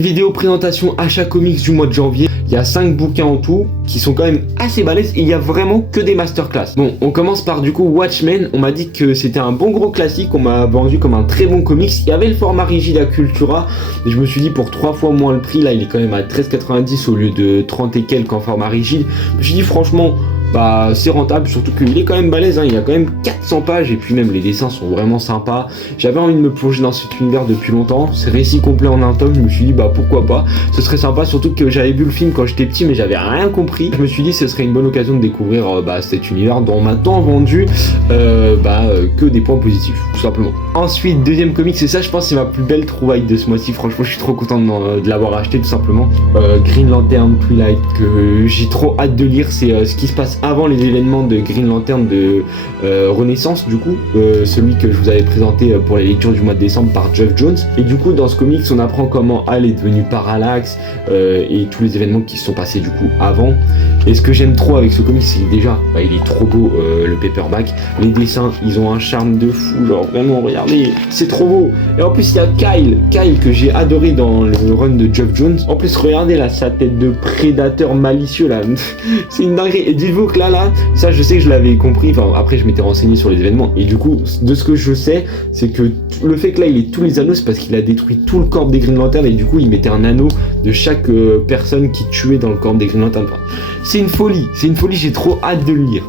Vidéo présentation achat comics du mois de janvier. Il y a 5 bouquins en tout qui sont quand même assez balèzes et il y a vraiment que des masterclass. Bon, on commence par du coup Watchmen. On m'a dit que c'était un bon gros classique, on m'a vendu comme un très bon comics. Il y avait le format rigide à Cultura et je me suis dit pour 3 fois moins le prix, là il est quand même à 13,90 au lieu de 30 et quelques en format rigide. Je me suis dit franchement, bah c'est rentable, surtout qu'il est quand même balèze, hein. Il y a quand même 400 pages et puis même les dessins sont vraiment sympas. J'avais envie de me plonger dans cet univers depuis longtemps, c'est récit complet en un tome, je me suis dit bah pourquoi pas, ce serait sympa, surtout que j'avais vu le film quand j'étais petit mais j'avais rien compris. Je me suis dit ce serait une bonne occasion de découvrir cet univers dont on m'a tant vendu que des points positifs, tout simplement. Ensuite, deuxième comics, et ça je pense c'est ma plus belle trouvaille de ce mois-ci, franchement je suis trop content de l'avoir acheté tout simplement. Green Lantern Twilight, que j'ai trop hâte de lire, c'est ce qui se passe avant les événements de Green Lantern de Renaissance, du coup, celui que je vous avais présenté pour les lectures du mois de décembre par Geoff Jones. Et du coup, dans ce comics, on apprend comment Hal est devenu Parallax et tous les événements qui se sont passés du coup avant. Et ce que j'aime trop avec ce comics, c'est déjà, il est trop beau, le paperback. Les dessins, ils ont un charme de fou, genre vraiment, regardez, c'est trop beau. Et en plus, il y a Kyle que j'ai adoré dans le run de Geoff Jones. En plus, regardez là, sa tête de prédateur malicieux là, c'est une dinguerie. Et dites-vous que là, ça je sais que je l'avais compris, enfin après je m'étais renseigné sur les événements, et du coup, de ce que je sais, c'est que le fait que là il ait tous les anneaux, c'est parce qu'il a détruit tout le corps des Green Lantern, et du coup il mettait un anneau de chaque personne qui tuait dans le corps des Green Lantern. Enfin, c'est une folie, j'ai trop hâte de le lire.